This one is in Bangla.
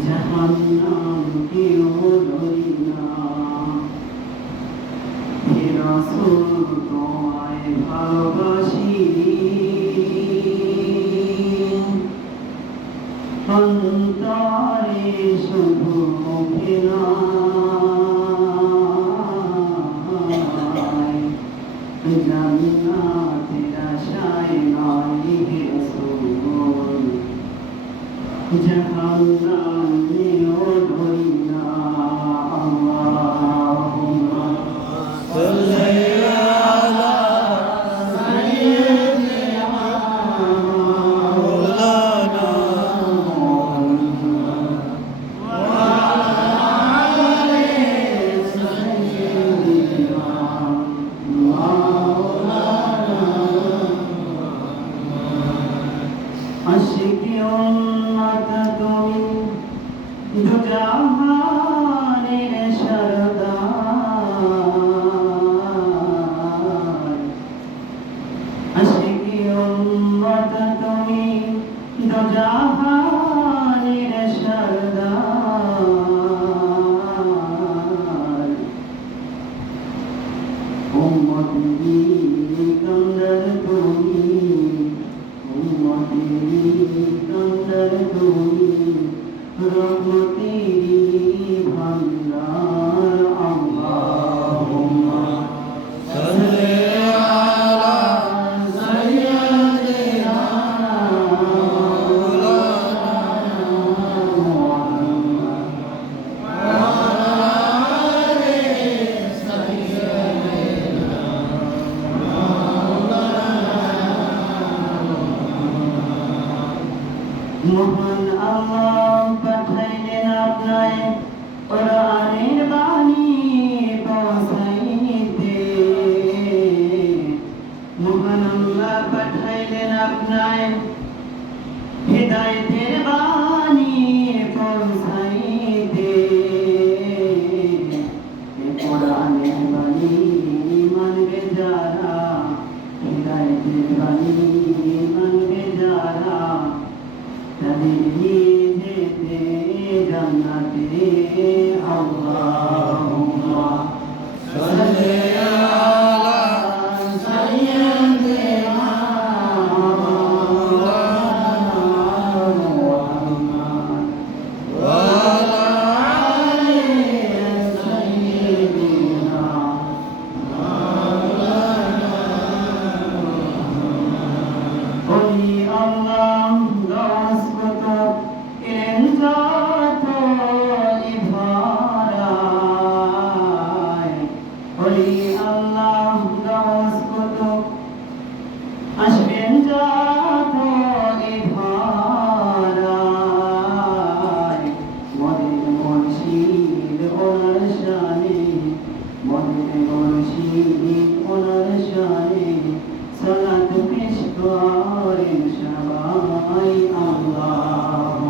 জাহান্নাম কেউ ধরি না, হে রাসূল তোমায় ভালোবাসি, অন্তরে শুধু মুখে নয়, জান্নাতের আশায় নয় হে রাসূল, জাহান্নাম কেউ ধরি না। আল্লাহুম্মা সাল্লি আলা সাইয়্যিদিনা মাওলানা মুহাম্মদ ওয়া আলা আলি সাইয়্যিদিনা মাওলানা আশিকি উম্মত তুমি দু জাহানের সরদার, আশিকি উম্মত তুমি দু জাহানের সরদার, উম্মতি কন্দর তুমি, উম্মতি কন্দর তুমি, রহমতেরি ভান্ডার। আল্লাহুম্মা সাল্লি আলা সাইয়্যিদিনা মাওলানা মুহাম্মদ ওয়া আলা আলি সাইয়্যিদিনা মহান আল্লাহ পাঠাইলেন আপনায় কোরআনের বাণী পৌঁছাইতে, মহান আল্লাহ পাঠাইলেন আপনায় হিদায়াতের বাণী পৌঁছাইতে, কোরআনের বাণী মানবে যারা, হিদায়াতের বাণী মানবে যারা, তাদের নিয়ে যেতে জান্নাতে। আল্লাহুম্মা সাল্লি আলা সাইয়্যিদিনা মাওলানা মুহাম্মদ ওয়া আলা আলি সাইয়্যিদিনা মাওলানা মুহাম্মদ। ওলি আল্লাহ গাছ কুতুব এলেন যত ইভারায়, ওলি আল্লাহ গাছ কুতুব আসবেন যত